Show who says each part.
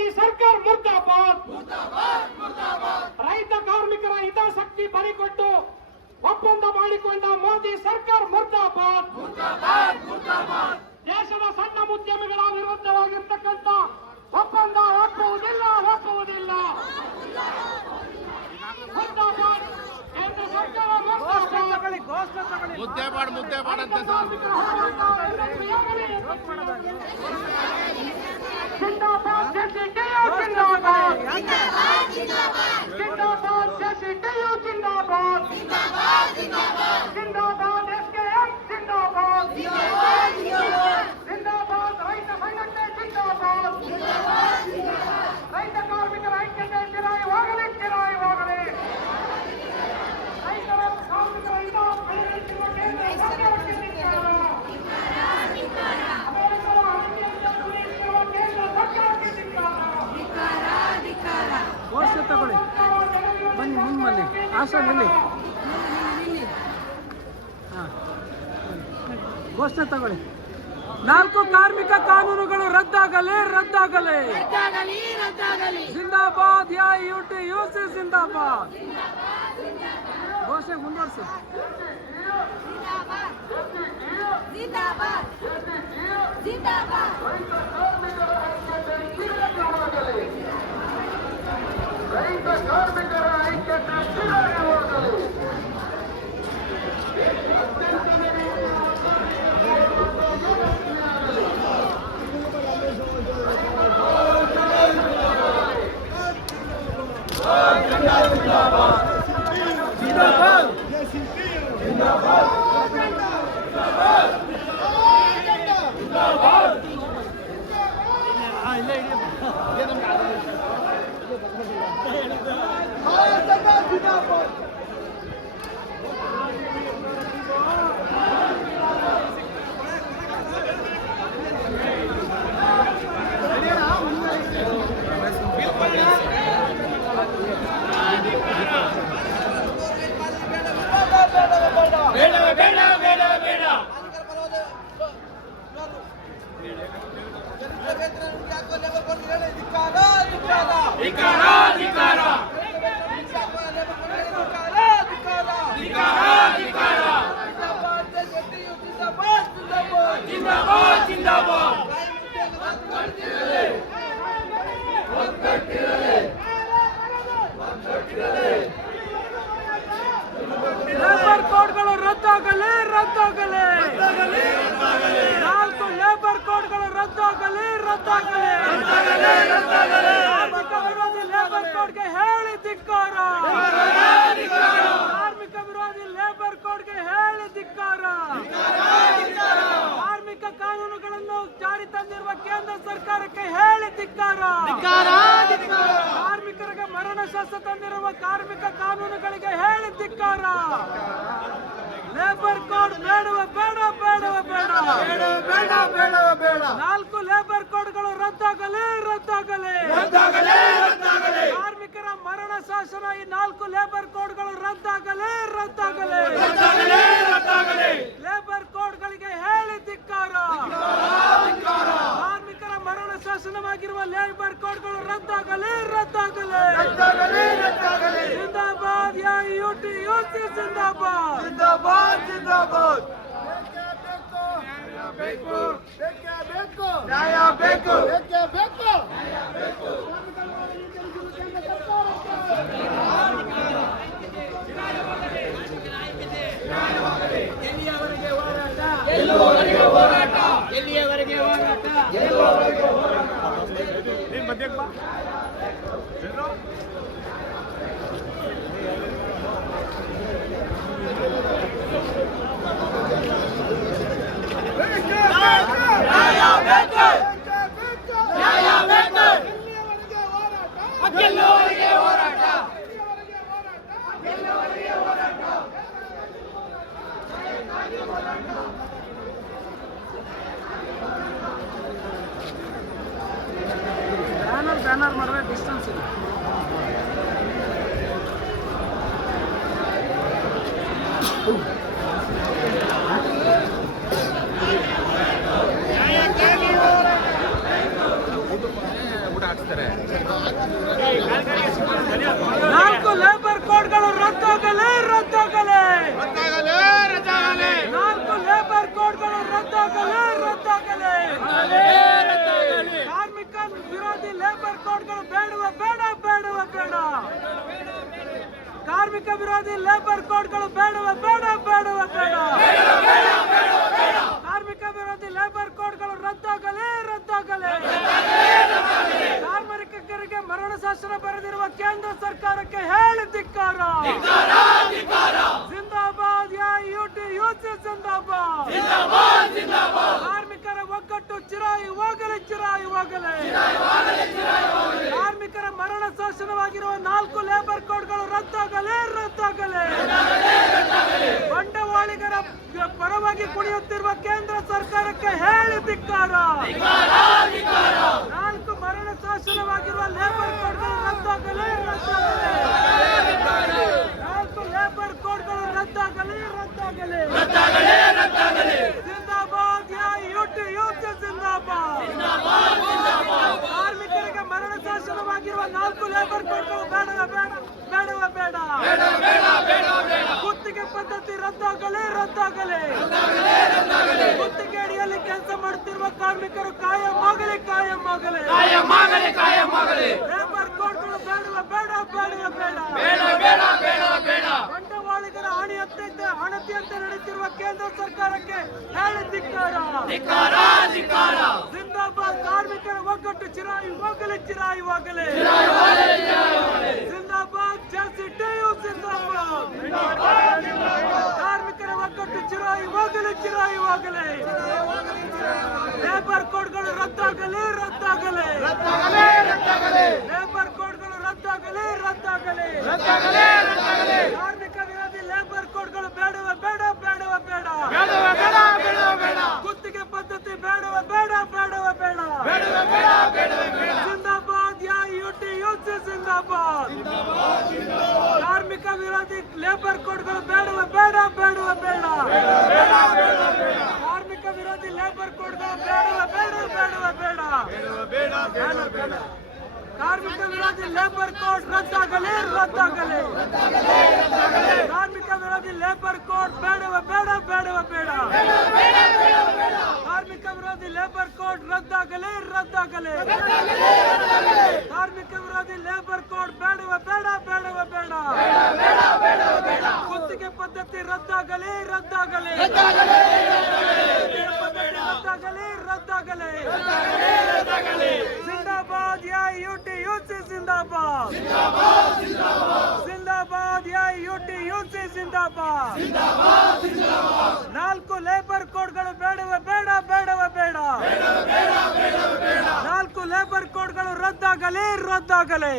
Speaker 1: ಮೋದಿ ಸರ್ಕಾರ ಮುರ್ದಾಬಾದ್. ರೈತ ಕಾರ್ಮಿಕರ ಹಿತಾಸಕ್ತಿ ಬಲಿಕೊಟ್ಟು ಒಪ್ಪಂದ ಮಾಡಿಕೊಂಡ ಮೋದಿ ಸರ್ಕಾರ ಮುರ್ದಾಬಾದ್. ದೇಶದ ಸಣ್ಣ ಉದ್ಯಮಿಗಳ ವಿರುದ್ಧವಾಗಿರ್ತಕ್ಕಂಥ ಒಪ್ಪಂದ ಹಾಕುವುದಿಲ್ಲ ಹಾಕುವುದಿಲ್ಲ ಮುರ್ದಾಬಾದ್ ಕೇಂದ್ರ ಸರ್ಕಾರ ಮುರ್ದಾಬಾದ್.
Speaker 2: ಮುದ್ದೆ ಮಾಡಿ ಮುದ್ದೆ ಮಾಡಂತೆ
Speaker 3: ಹಾಂ ನಿಲ್ಲಿ. ಹಾಂ. ಘೋಷಣೆ ತಗೊಳ್ಳಿ. ನಾಲ್ಕು ಕಾರ್ಮಿಕ ಕಾನೂನುಗಳು ರದ್ದಾಗಲಿ ರದ್ದಾಗಲಿ. ಜಿಂದಾಬಾದ್ ಯಾ ಯು ಟಿ ಯು ಸಿ ಜಿಂದಾಬಾದ್. ಘೋಷಣೆ ಮುಂದುವರಿಸಿ. ಜಿಂದಾಬಾದ್. ಜಿಂದಾಬಾದ್. ಧಿಕ್ಕಾರ. ಕಾರ್ಮಿಕ ವಿರೋಧಿ ಲೇಬರ್ ಕೋಡ್ಗೆ ಹೇಳಿ ಧಿಕ್ಕಾರ. ಕಾರ್ಮಿಕ ಕಾನೂನುಗಳನ್ನು ಜಾರಿ ತಂದಿರುವ ಕೇಂದ್ರ ಸರ್ಕಾರಕ್ಕೆ ಹೇಳಿ ಧಿಕ್ಕಾರ. ಕಾರ್ಮಿಕರಿಗೆ ಮರಣ ಶಾಸ್ತ್ರ ತಂದಿರುವ ಕಾರ್ಮಿಕ ಕಾನೂನುಗಳಿಗೆ ಹೇಳಿ ಧಿಕ್ಕಾರ. ಲೇಬರ್ ಕೋಡ್ ಬೇಡವ ಬೇಡ ಬೇಡವ ಬೇಡ ಬೇಡ ಬೇಡ ಬೇಡ ನಾಲ್ಕು ಲೇಬರ್ ಕೋಡ್ಗಳು ರದ್ದಾಗಲಿ ರದ್ದಾಗಲಿ. ಕಾರ್ಮಿಕರ ಮರಣ ಶಾಸನ ಈ ನಾಲ್ಕು ಲೇಬರ್ ಕೋಡ್ಗಳು ರದ್ದಾಗಲಿ ರದ್ದಾಗಲಿ ಲೇಬರ್ ಕೋಡ್ಗಳಿಗೆ ಹೇಳಿ ಧಿಕ್ಕಾರ ಕಾರ್ಮಿಕರ ಮರಣ ಶಾಸನವಾಗಿರುವ ಲೇಬರ್ ಕೋಡ್ಗಳು ರದ್ದಾಗಲಿ ರದ್ದಾಗಲಿ. ಜಿಂದಾಬಾದ್ ಯಾ ಯು ಟಿ ಯು ಸಿ ಜಿಂದಾಬಾದ್ ಜಿಂದಾಬಾದ್. ಜಿಂದಾಬಾದ್ ನ್ಯಾಯ ಬೇಕು ಬ್ಯಾನರ್ ಬ್ಯಾನರ್ ಮಾಡಿದ್ರೆ ಡಿಸ್ಟೆನ್ಸ್ ಇದೆ.
Speaker 2: ಊಟ
Speaker 3: ಕಾರ್ಮಿಕ ವಿರೋಧಿ ಲೇಬರ್ ಕೋಡ್ಗಳು ಬೇಡವ ಬೇಡ ಬೇಡವ ಬೇಡ ಕಾರ್ಮಿಕ ವಿರೋಧಿ ಲೇಬರ್ ಕೋಡ್ಗಳು ರದ್ದಾಗಲಿ ರದ್ದಾಗಲಿ ಕಾರ್ಮಿಕರಿಗೆ ಮರಣ ಶಾಸನ ಬರೆದಿರುವ ಕೇಂದ್ರ ಸರ್ಕಾರಕ್ಕೆ ಹೇಳಿ ಧಿಕ್ಕಾರ ಜಿಂದಾಬಾದ್ ಯಾ ಯುಟಿ ಯೂಸಿ ಜಿಂದಾಬಾದ್ ಕಾರ್ಮಿಕರ ಒಗ್ಗಟ್ಟು ಚಿರಾಯಿ ಹೋಗಲಿ ಚಿರಾಯಿ ಹೋಗಲಿ ಕಾರ್ಮಿಕರ ಮರಣ ಶಾಸನವಾಗಿರುವ ನಾಲ್ಕು ಲೇಬರ್ ಕೋಡ್ಗಳು ರದ್ದಾಗಲೇ ರದ್ದಾಗಲೇ. ಬಂಡವಾಳಿಗರ ಪರವಾಗಿ ಕುಣಿಯುತ್ತಿರುವ ಕೇಂದ್ರ ಸರ್ಕಾರಕ್ಕೆ ಹೇಳಿ ಧಿಕ್ಕಾರ. ನಾಲ್ಕು ಮರಣ ಶಾಸನವಾಗಿರುವ ಲೇಬರ್ ಕೋಡ್ಗಳು ರದ್ದಾಗಲೇ ರದ್ದಾಗಲಿ. ನಾಲ್ಕು ಲೇಬರ್ ಕೋಡ್ಗಳು ರದ್ದಾಗಲೇ ರದ್ದಾಗಲೇ. ಜಿಂದಾಬಾದ್ ಯಾ ಯುಟಿ ಯೂತ್ ಜಿಂದಾಬಾದ್. ಶಾಸನವಾಗಿರುವ ನಾಲ್ಕು ಲೇಬರ್ ಕೋಡ್ಗಳು ಬೇಡವೇ ಬೇಡ ಬೇಡವ ಬೇಡ. ಗುತ್ತಿಗೆ ಪದ್ಧತಿ ರದ್ದಾಗಲಿ ರದ್ದಾಗಲಿ. ಗುತ್ತಿಗೆ ಅಡಿಯಲ್ಲಿ ಕೆಲಸ ಮಾಡುತ್ತಿರುವ ಕಾರ್ಮಿಕರು ಕಾಯಂ ಆಗಲಿ ಕಾಯಂ ಆಗಲಿ ಲೇಬರ್ ಕೋಡ್ಗಳು ಬೇಡವೇ ಬೇಡ ಬೇಡವೇ ಬೇಡ. ಬಂಡವಾಳಿಗರ ಹಣೆಯಂತೆ ಹಣತಿಯಂತೆ ನಡೆಯುತ್ತಿರುವ ಕೇಂದ್ರ ಸರ್ಕಾರಕ್ಕೆ ಹೇಳಿ ಧಿಕ್ಕಾರ. ಜಿಂದಾಬಾದ್ ಕಾರ್ಮಿಕರ ಒಗ್ಗಟ್ಟು ಚಿರಾಯಿ ಹೋಗಲಿ ಚಿರಾಯಿ ಹೋಗಲಿ ಜಿಂದಾಬಾದ್ ಜಾಸ್ತಿ ಟಿಯು ಜಿಂದಾಬಾದ್ ಕಾರ್ಮಿಕರ ಒಗ್ಗಟ್ಟು ಚಿರಾಯಿ ಹೋಗಲಿ ಚಿರಾಯಿ ಹೋಗಲಿ ಲೇಬರ್ ಕೋಡ್ಗಳು ರದ್ದಾಗಲಿ ರದ್ದಾಗಲಿ ಲೇಬರ್ ಕೋಡ್ಗಳು ರದ್ದಾಗಲಿ ರದ್ದಾಗಲಿ ಕಾರ್ಮಿಕ ವಿರೋಧಿ ಲೇಬರ್ ಕೋಡ್ಗಳು ಬೇಡವೇ ಬೇಡ ಬೇಡವೇ ಬೇಡ ಗುತ್ತಿಗೆ ಪದ್ಧತಿ ಬೇಡವೇ ಬೇಡ ಬೇಡವೇ ಬೇಡ ಜಿಂದಾಬಾದ್ ಯಾ ಯುಟಿ ಯೂಸಿ ಜಿಂದಾಬಾದ್ ಕಾರ್ಮಿಕ ವಿರೋಧಿ ಲೇಬರ್ ಕೋಡ್ಗಳು ಬೇಡವ ಬೇಡ ಬೇಡವ ಬೇಡ. ಕಾರ್ಮಿಕ ವಿರೋಧಿ ಲೇಬರ್ ಕೋಡ್ಗಳು ಬೇಡವ ಬೇಡ ಬೇಡವ ಬೇಡ. ಕಾರ್ಮಿಕ ವಿರೋಧಿ ಲೇಬರ್ ಕೋಡ್ ರದ್ದಾಗಲಿ ರದ್ದಾಗಲಿ. ಕಾರ್ಮಿಕ ವಿರೋಧಿ ಲೇಬರ್ ಕೋಡ್ ಬೇಡವ ಬೇಡ ಬೇಡವ ಬೇಡ. ಕಾರ್ಮಿಕ ವಿರೋಧಿ ಲೇಬರ್ ಕೋಡ್ ರದ್ದಾಗಲಿ ರದ್ದಾಗಲಿ. ಕಾರ್ಮಿಕ ವಿರೋಧಿ ಲೇಬರ್ ಕೋಡ್ ಬೇಡವ ಬೇಡ ಬೇಡವ ಬೇಡ. ಪದ್ಧತಿ ರದ್ದಾಗಲೇ. ರದ್ದಾಗಲೇ ರದ್ದಾಗಲೇ. ರದ್ದಾಗಲೇ ಜಿಂದಾಬಾದ್ ಯಾ ಯುಟಿ ಸಿ ಜಿಂದಾಬಾದ್ ಜಿಂದಾಬಾದ್ ಯಾ ಯುಟಿ ಸಿ ಜಿಂದಾಬಾದ್ ನಾಲ್ಕು ಲೇಬರ್ ಕೋಡ್ಗಳು ಬೇಡವ ಬೇಡ ಬೇಡವ ಬೇಡ. ನಾಲ್ಕು ಲೇಬರ್ ಕೋಡ್ಗಳು ರದ್ದಾಗಲೇ. ರದ್ದಾಗಲಿ.